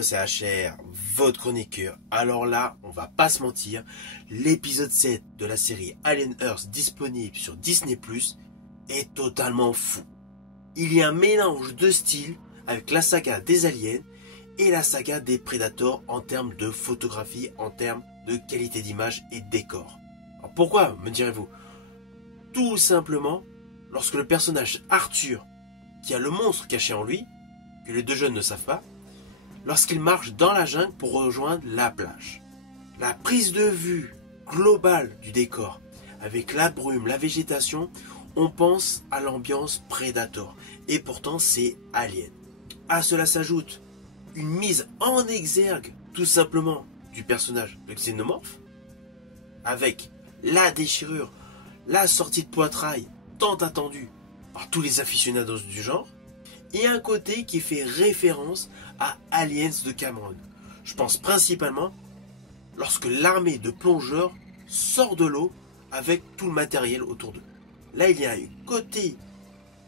Hello, c'est HR, votre chroniqueur. Alors là, on va pas se mentir, l'épisode 7 de la série Alien Earth disponible sur Disney+, est totalement fou. Il y a un mélange de styles avec la saga des aliens et la saga des Predators en termes de photographie, en termes de qualité d'image et de décor. Alors pourquoi, me direz-vous? Tout simplement, lorsque le personnage Arthur, qui a le monstre caché en lui, que les deux jeunes ne savent pas, lorsqu'il marche dans la jungle pour rejoindre la plage. La prise de vue globale du décor, avec la brume, la végétation, on pense à l'ambiance Predator. Et pourtant, c'est Alien. À cela s'ajoute une mise en exergue, tout simplement, du personnage de Xénomorphe, avec la déchirure, la sortie de poitrail, tant attendue par tous les aficionados du genre, et un côté qui fait référence à Aliens de Cameron. Je pense principalement lorsque l'armée de plongeurs sort de l'eau avec tout le matériel autour d'eux. Là, il y a un côté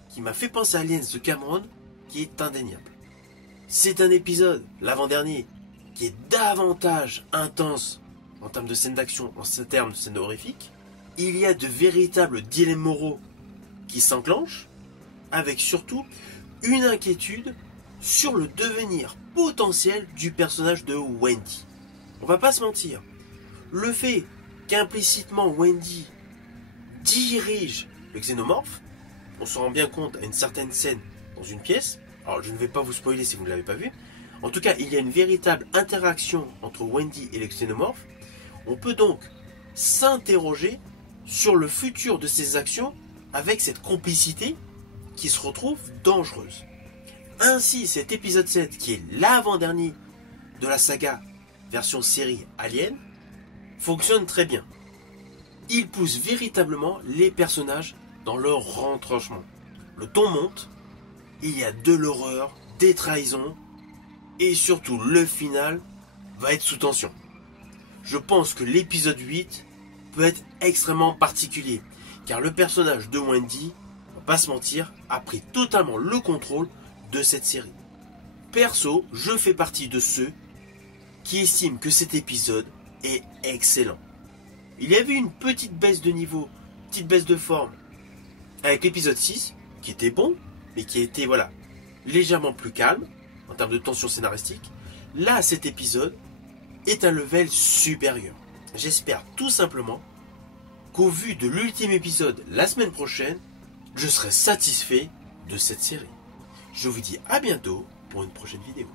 qui m'a fait penser à Aliens de Cameron qui est indéniable. C'est un épisode, l'avant-dernier, qui est davantage intense en termes de scènes d'action, en termes de scènes horrifiques. Il y a de véritables dilemmes moraux qui s'enclenchent, avec surtout une inquiétude sur le devenir potentiel du personnage de Wendy. On va pas se mentir, le fait qu'implicitement Wendy dirige le xénomorphe, on se rend bien compte à une certaine scène dans une pièce. Alors je ne vais pas vous spoiler si vous ne l'avez pas vu. En tout cas, il y a une véritable interaction entre Wendy et le xénomorphe. On peut donc s'interroger sur le futur de ses actions avec cette complicité qui se retrouve dangereuse. Ainsi, cet épisode 7, qui est l'avant-dernier de la saga version série Alien, fonctionne très bien. Il pousse véritablement les personnages dans leur retranchement. Le ton monte, il y a de l'horreur, des trahisons, et surtout le final va être sous tension. Je pense que l'épisode 8 peut être extrêmement particulier, car le personnage de Wendy, on va pas se mentir, a pris totalement le contrôle de cette série. Perso, je fais partie de ceux qui estiment que cet épisode est excellent. Il y avait une petite baisse de niveau, petite baisse de forme avec l'épisode 6, qui était bon, mais qui était légèrement plus calme en termes de tension scénaristique. Là, cet épisode est un level supérieur. J'espère tout simplement qu'au vu de l'ultime épisode la semaine prochaine, je serai satisfait de cette série. Je vous dis à bientôt pour une prochaine vidéo.